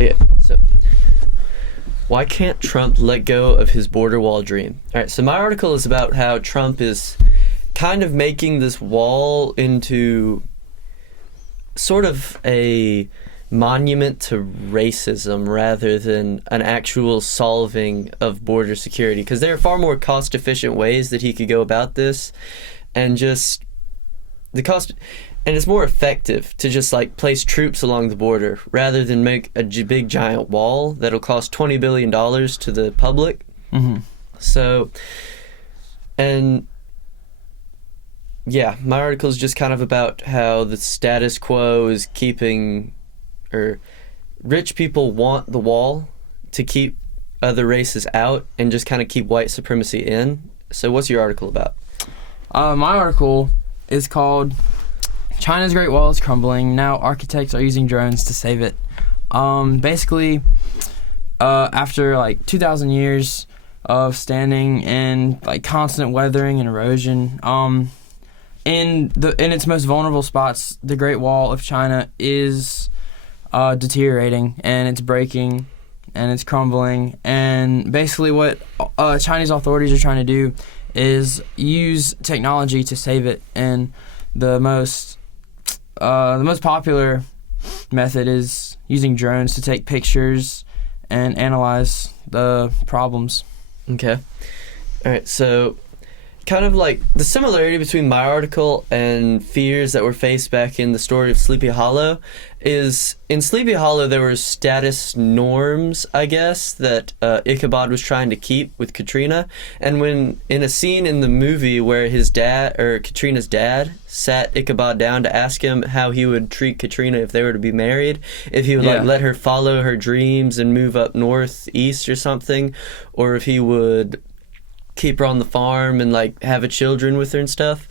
Okay, so why can't Trump let go of his border wall dream? All right, so my article is about how Trump is kind of making this wall into sort of a monument to racism rather than an actual solving of border security, because there are far more cost-efficient ways that he could go about this, and just the cost, and it's more effective to just like place troops along the border rather than make a big giant wall that'll cost $20 billion to the public. Mm-hmm. So, and yeah, my article is just kind of about how the status quo is keeping, or rich people want the wall to keep other races out and just kind of keep white supremacy in. So what's your article about? My article is called China's Great Wall is Crumbling. Now architects are using drones to save it. Basically, after like 2,000 years of standing in like constant weathering and erosion, in its most vulnerable spots, the Great Wall of China is deteriorating, and it's breaking, and it's crumbling. And basically what Chinese authorities are trying to do is use technology to save it. And the most popular method is using drones to take pictures and analyze the problems. Okay. All right, so kind of like the similarity between my article and fears that were faced back in the story of Sleepy Hollow is, in Sleepy Hollow there were status norms, I guess, that Ichabod was trying to keep with Katrina. And when in a scene in the movie where his dad, or Katrina's dad, sat Ichabod down to ask him how he would treat Katrina if they were to be married, if he would like let her follow her dreams and move up northeast or something, or if he would keep her on the farm and like have children with her and stuff.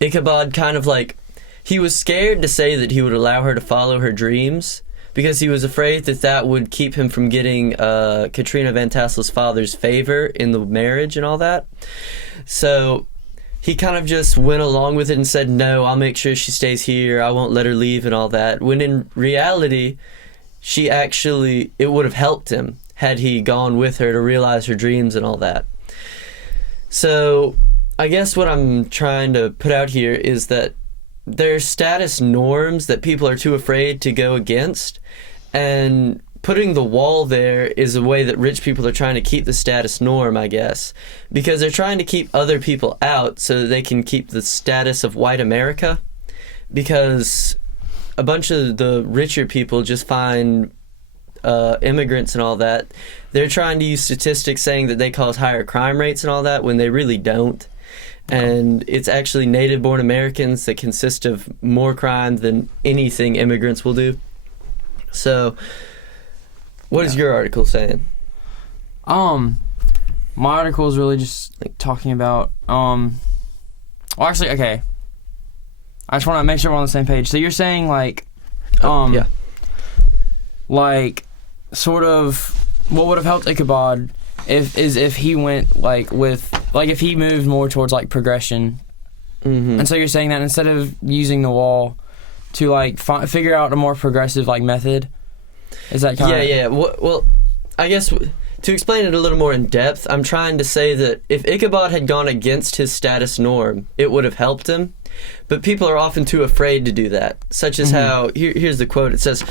Ichabod kind of like, he was scared to say that he would allow her to follow her dreams because he was afraid that that would keep him from getting Katrina Van Tassel's father's favor in the marriage and all that. So he kind of just went along with it and said, no, I'll make sure she stays here, I won't let her leave and all that, when in reality it would have helped him had he gone with her to realize her dreams and all that. So I guess what I'm trying to put out here is that there's status norms that people are too afraid to go against, and putting the wall there is a way that rich people are trying to keep the status norm, I guess, because they're trying to keep other people out so that they can keep the status of white America, because a bunch of the richer people just find immigrants and all that, they're trying to use statistics saying that they cause higher crime rates and all that when they really don't. And it's actually native-born Americans that consist of more crime than anything immigrants will do. So, what is your article saying? My article is really just like talking about well, actually, okay, I just want to make sure we're on the same page. So you're saying like yeah, like sort of what would have helped Ichabod if he went like if he moved more towards like progression. Mm-hmm. And so you're saying that instead of using the wall to like figure out a more progressive like method, is that kind of... Yeah. Well, I guess to explain it a little more in depth, I'm trying to say that if Ichabod had gone against his status norm, it would have helped him. But people are often too afraid to do that, such as how, here's the quote, it says,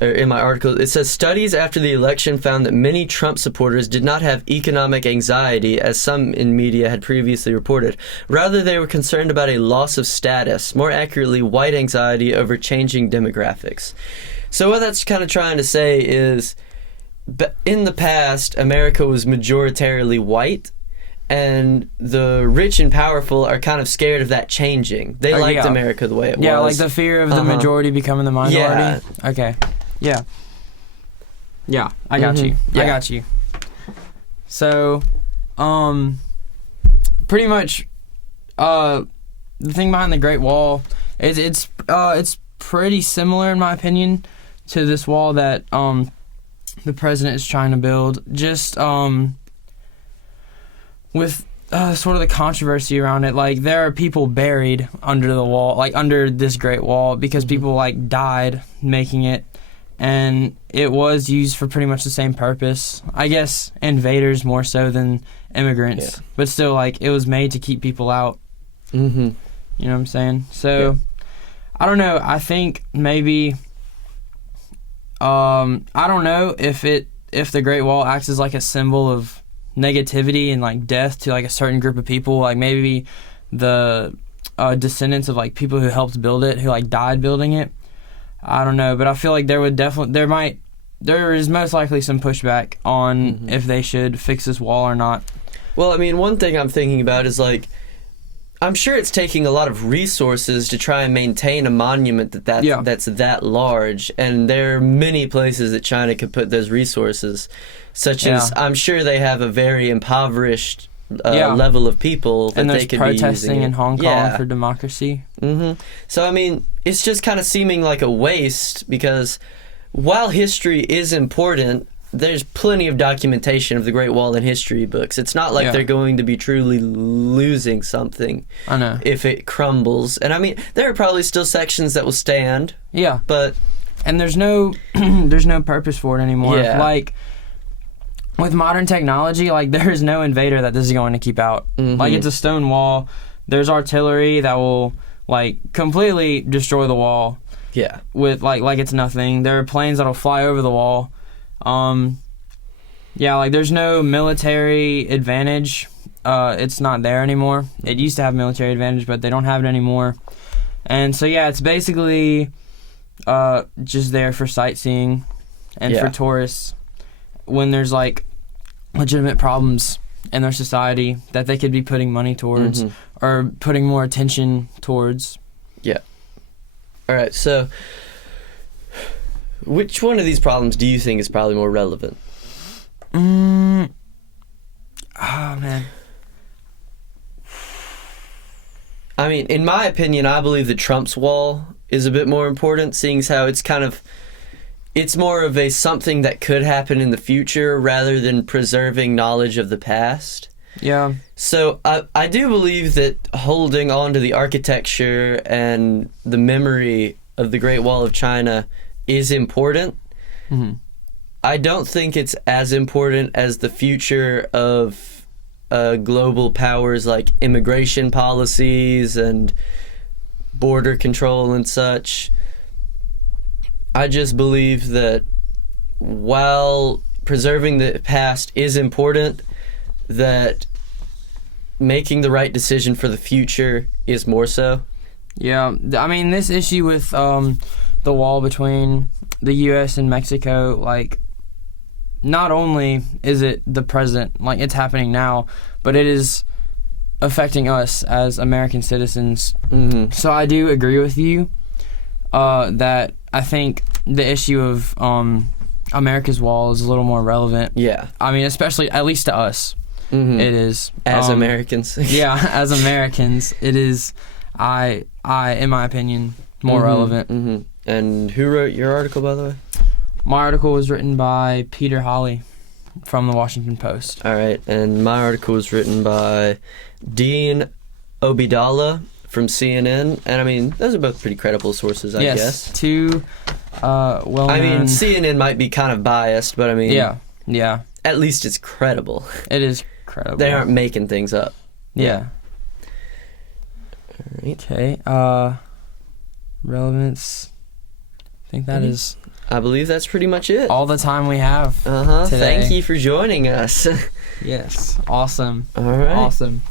in my article, it says, studies after the election found that many Trump supporters did not have economic anxiety, as some in media had previously reported. Rather, they were concerned about a loss of status, more accurately, white anxiety over changing demographics. So what that's kind of trying to say is, in the past, America was majoritarily white, and the rich and powerful are kind of scared of that changing. They liked America the way it was. Yeah, like the fear of the majority becoming the minority. Yeah. Okay. Yeah. Yeah, I got you. Yeah. I got you. So, pretty much, the thing behind the Great Wall is it's pretty similar, in my opinion, to this wall that the president is trying to build. Just with sort of the controversy around it, like there are people buried under the wall, like under this Great Wall, because people like died making it, and it was used for pretty much the same purpose. I guess invaders more so than immigrants, Yeah. but still, like, it was made to keep people out. Mm-hmm. You know what I'm saying? So, I don't know. I think maybe, I don't know if the Great Wall acts as like a symbol of negativity and like death to like a certain group of people, like maybe the descendants of like people who helped build it, who like died building it. I don't know, but I feel like there is most likely some pushback on if they should fix this wall or not. Well, I mean, one thing I'm thinking about is, like, I'm sure it's taking a lot of resources to try and maintain a monument that's that large, and there are many places that China could put those resources, such as I'm sure they have a very impoverished level of people that and they could be using. And there's protesting in Hong Kong for democracy. Mm-hmm. So, I mean, it's just kind of seeming like a waste, because while history is important, there's plenty of documentation of the Great Wall in history books. It's not like they're going to be truly losing something if it crumbles. And I mean, there are probably still sections that will stand. Yeah. But and there's no there's no purpose for it anymore. Yeah. Like, with modern technology, like, there is no invader that this is going to keep out. Mm-hmm. Like, it's a stone wall. There's artillery that will like completely destroy the wall. Yeah. With like it's nothing. There are planes that'll fly over the wall. Like, there's no military advantage. It's not there anymore. It used to have military advantage, but they don't have it anymore. And so, yeah, it's basically just there for sightseeing and for tourists when there's, like, legitimate problems in their society that they could be putting money towards or putting more attention towards. Yeah. All right, so which one of these problems do you think is probably more relevant? Oh, man. I mean, in my opinion, I believe that Trump's wall is a bit more important, seeing as how it's more of a something that could happen in the future rather than preserving knowledge of the past. Yeah. So I do believe that holding on to the architecture and the memory of the Great Wall of China is important. Mm-hmm. I don't think it's as important as the future of global powers like immigration policies and border control and such. I just believe that while preserving the past is important, that making the right decision for the future is more so. Yeah, I mean, this issue with the wall between the U.S. and Mexico, like, not only is it the present, like, it's happening now, but it is affecting us as American citizens. Mm-hmm. So I do agree with you that I think the issue of America's wall is a little more relevant. Yeah. I mean, especially, at least to us, it is. As Americans. Yeah, as Americans, it is, in my opinion, more relevant. Mm-hmm. And who wrote your article, by the way? My article was written by Peter Hawley from the Washington Post. All right, and my article was written by Dean Obeidallah from CNN, and I mean, those are both pretty credible sources, I guess. Yes, two well-known... I mean, CNN might be kind of biased, but I mean... Yeah. At least it's credible. It is credible. They aren't making things up. Yeah. All right. Okay, relevance... I think that is... I believe that's pretty much it. all the time we have Uh-huh. today. Thank you for joining us. Yes. Awesome. All right. Awesome.